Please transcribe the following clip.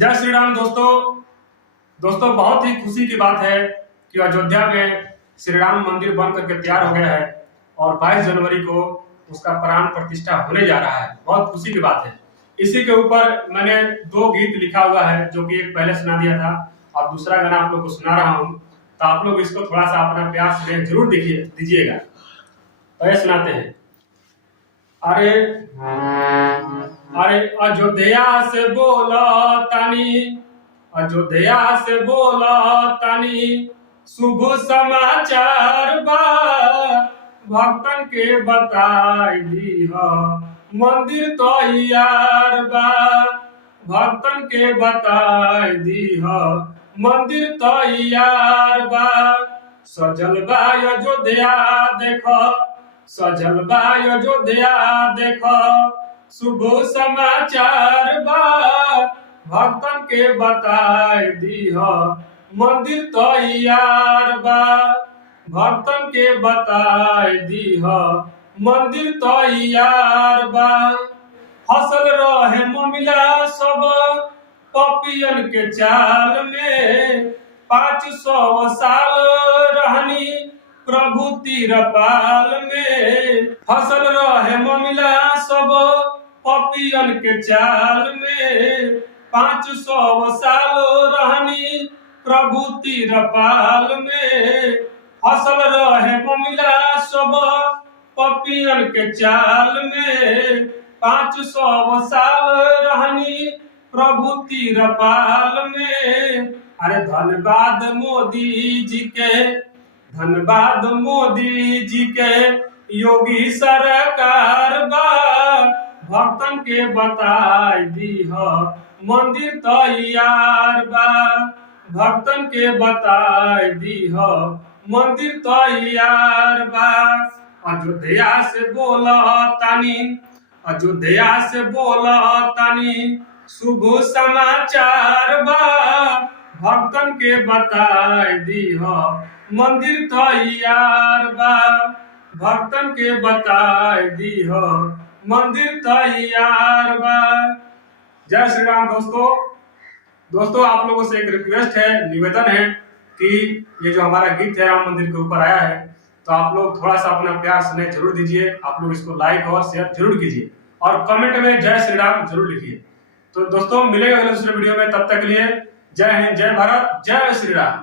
जय श्री राम दोस्तों बहुत ही खुशी की बात है कि अयोध्या में श्री राम मंदिर बन करके तैयार हो गया है और 22 जनवरी को उसका प्राण प्रतिष्ठा होने जा रहा है। बहुत खुशी की बात है। इसी के ऊपर मैंने 2 गीत लिखा हुआ है, जो कि एक पहले सुना दिया था और दूसरा गाना आप लोग को सुना रहा हूँ। तो आप लोग इसको थोड़ा सा अपना प्यार से जरूर दीजिएगा। तो ये सुनाते हैं। अरे अयोध्या से बोला तानी शुभ समाचार बा, भक्तन के बताई दी मंदिर तैयार बा, भक्तन के बताई दी मंदिर तैयार बा। सजल बा अयोध्या देखो, सजल बा अयोध्या देखो, शुभ समाचार बा, भक्तन के बताई दी मंदिर तैयार बा, भक्तन के बताई दी मंदिर तैयार बा। हसल रहे ममिला सब पपियन के चाल में, 500 साल रहनी प्रभु तिरपाल में। फसल रहे ममिला सब पपियन के चाल में, 500 साल रहनी प्रभु तिरपाल में। फसल रहे ममिला सब पपियन के चाल में, 500 साल रहनी प्रभु तिरपाल में। अरे धन्यवाद मोदी जी के, धन्यवाद मोदी जी के, योगी सरकार बा, भक्तन के बताई दी मंदिर तैयार बा, भक्तन के बताई दी मंदिर तैयार बा। अयोध्या से बोला तानी, अयोध्या से बोला तानी शुभ समाचार बा, भक्तन के बताई दी मंदिर तैयार बा, भक्तन के बताई दी मंदिर तैयार बा। जय श्री राम दोस्तों आप लोगों से एक रिक्वेस्ट है, निवेदन है कि ये जो हमारा गीत है राम मंदिर के ऊपर आया है, तो आप लोग थोड़ा सा अपना प्यार स्नेह जरूर दीजिए। आप लोग इसको लाइक और शेयर जरूर कीजिए और कमेंट में जय श्री राम जरूर लिखिए। तो दोस्तों मिलेंगे अगले दूसरे वीडियो में, तब तक के लिए जय हिंद, जय भारत, जय श्री राम।